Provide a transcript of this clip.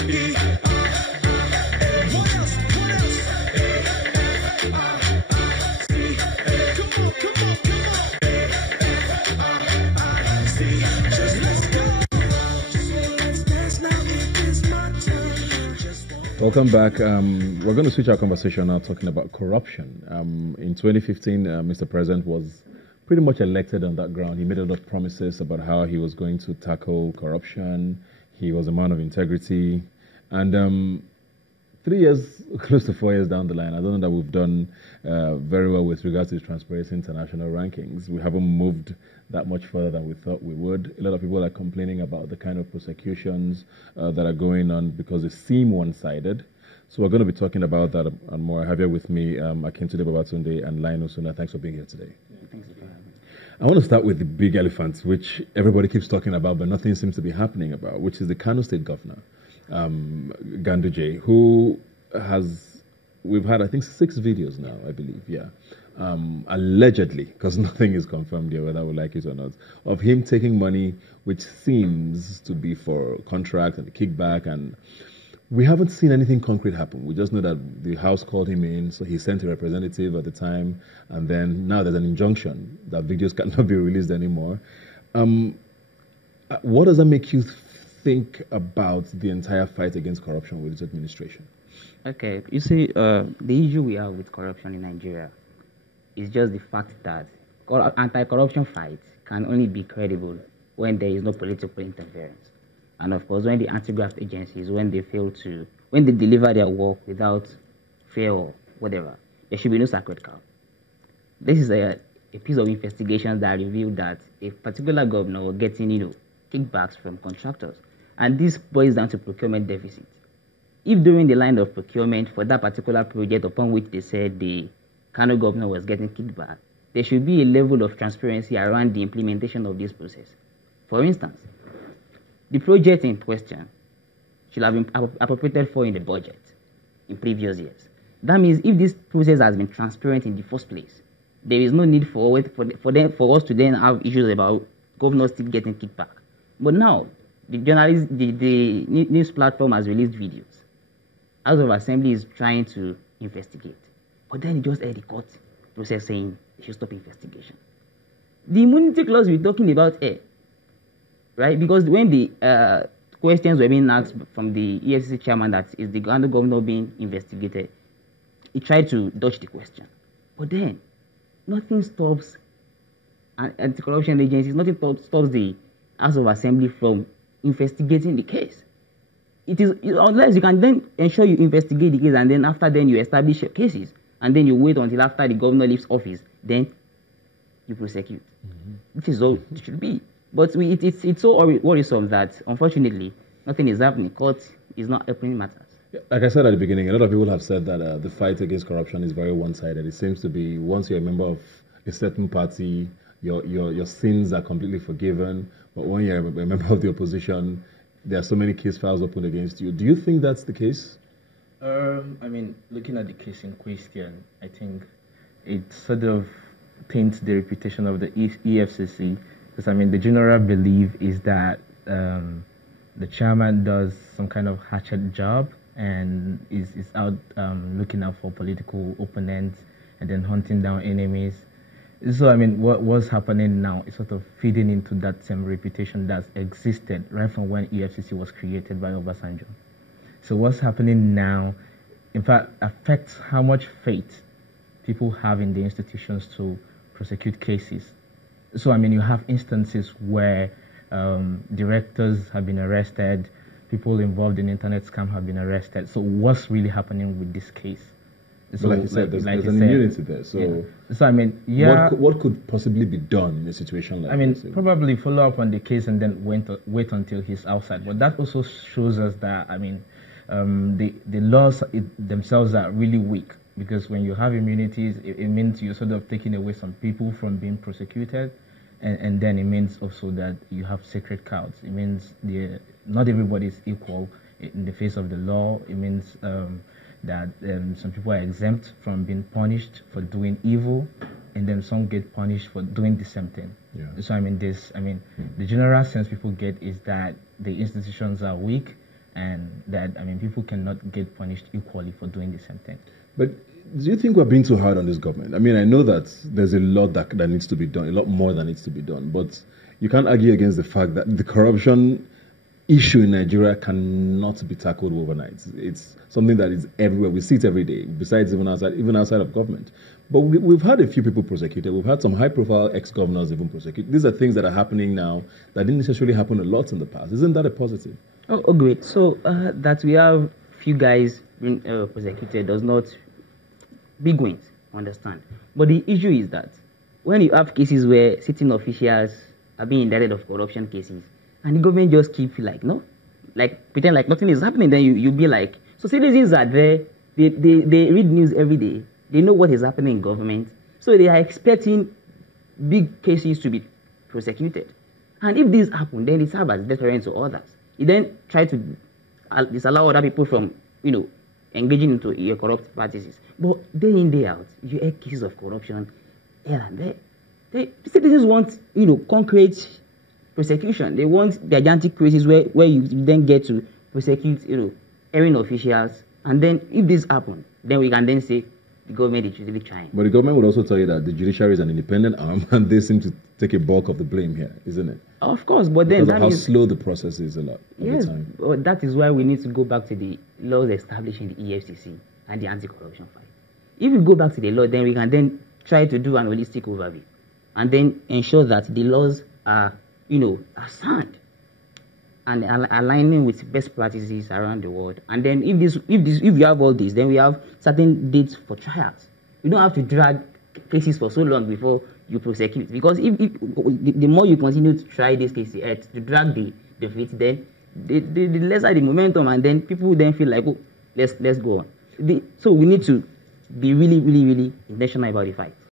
Welcome back. We're going to switch our conversation now, talking about corruption. In 2015, Mr. President was pretty much elected on that ground. He made a lot of promises about how he was going to tackle corruption. He was a man of integrity. And 3 years, close to 4 years down the line, I don't know that we've done very well with regards to the Transparency International rankings. We haven't moved that much further than we thought we would. A lot of people are complaining about the kind of prosecutions that are going on because they seem one-sided. So we're going to be talking about that and more. I have here with me Akintunde Babatunde and Lionel Suna. Thanks for being here today. Yeah, thanks for having me. I want to start with the big elephant, which everybody keeps talking about, but nothing seems to be happening about, which is the Kano State Governor, Ganduje, who we've had, I think, 6 videos now, I believe, allegedly, because nothing is confirmed here, whether we like it or not, of him taking money which seems to be for contract and a kickback, and we haven't seen anything concrete happen. We just know that the House called him in, so he sent a representative at the time, and then now there's an injunction that videos cannot be released anymore. What does that make you think about the entire fight against corruption with this administration? Okay, you see, the issue we have with corruption in Nigeria is just the fact that anti-corruption fights can only be credible when there is no political interference. And of course, when the anti-graft agencies, when they deliver their work without fear or whatever, there should be no sacred cow. This is a piece of investigation that revealed that a particular governor was getting, kickbacks from contractors. And this boils down to procurement deficit. If during the line of procurement for that particular project upon which they said the Kano governor was getting kickback, there should be a level of transparency around the implementation of this process. For instance, the project in question should have been appropriated for in the budget in previous years. That means if this process has been transparent in the first place, there is no need for us to then have issues about governors still getting kickback. But now, the news platform has released videos. House of Assembly is trying to investigate. But then it just heard the court process saying they should stop investigation. The immunity clause we're talking about here, right? Because when the questions were being asked from the EFCC chairman that is the governor being investigated, he tried to dodge the question. But then, nothing stops anti-corruption agencies, nothing stops the House of Assembly from investigating the case. It is unless you can then ensure you investigate the case and then after then you establish your cases and then you wait until after the governor leaves office, then you prosecute. Which is all it should be. But it's so worrisome that unfortunately nothing is happening. Court is not helping matters. Like I said at the beginning, a lot of people have said that the fight against corruption is very one-sided. It seems to be once you're a member of a certain party, your sins are completely forgiven. But when you're a member of the opposition, there are so many case files opened against you. Do you think that's the case? Looking at the case in question, I think it sort of taints the reputation of the EFCC. Because, the general belief is that the chairman does some kind of hatchet job and is out looking out for political opponents and then hunting down enemies. So, what's happening now is sort of feeding into that same reputation that's existed right from when EFCC was created by Obasanjo. So what's happening now, in fact, affects how much faith people have in the institutions to prosecute cases. So, you have instances where directors have been arrested, people involved in internet scam have been arrested. So what's really happening with this case? So like you said, there's an immunity there. So, what could possibly be done in a situation like this? Probably follow up on the case and then wait until he's outside. But that also shows us that, the laws themselves are really weak. Because when you have immunities, it means you're sort of taking away some people from being prosecuted. And then it means also that you have sacred cows. It means not everybody is equal in the face of the law. It means that some people are exempt from being punished for doing evil, and then some get punished for doing the same thing. Yeah. So the general sense people get is that the institutions are weak, and that, I mean, people cannot get punished equally for doing the same thing. But do you think we're being too hard on this government? I mean, I know that there's a lot that needs to be done, a lot more that needs to be done, but you can't argue against the fact that the corruption issue in Nigeria cannot be tackled overnight. It's something that is everywhere. We see it every day, besides even outside of government. But we've had a few people prosecuted. We've had some high-profile ex-governors even prosecuted. These are things that are happening now that didn't necessarily happen a lot in the past. Isn't that a positive? Oh, great. So that we have few guys being prosecuted does not big wins, understand. But the issue is that when you have cases where sitting officials are being indicted of corruption cases, and the government just keep like, no, like pretend like nothing is happening, then you'll be like, so citizens are there, they read news every day, they know what is happening in government, so they are expecting big cases to be prosecuted. And if this happens, then it serves as deterrent to others. You then try to disallow other people from, engaging into your corrupt practices. But day in, day out, you hear cases of corruption here and there. The citizens want, concrete prosecution. They want gigantic cases where you then get to prosecute, erring officials. And then if this happens, then we can then say the government is really trying. But the government would also tell you that the judiciary is an independent arm and they seem to take a bulk of the blame here, isn't it? Of course, but then because of how slow the process is a lot of yes, the time. But that is why we need to go back to the laws establishing the EFCC and the anti-corruption fight. If we go back to the law, then we can then try to do an holistic overview and then ensure that the laws are, are sound and aligning with best practices around the world. And then if you have all this, then we have certain dates for trials. We don't have to drag cases for so long before you prosecute, because if the more you continue to try this case, to drag the feet, then the lesser the momentum, and then people then feel like, oh, let's go on. So we need to be really, really, really intentional about the fight.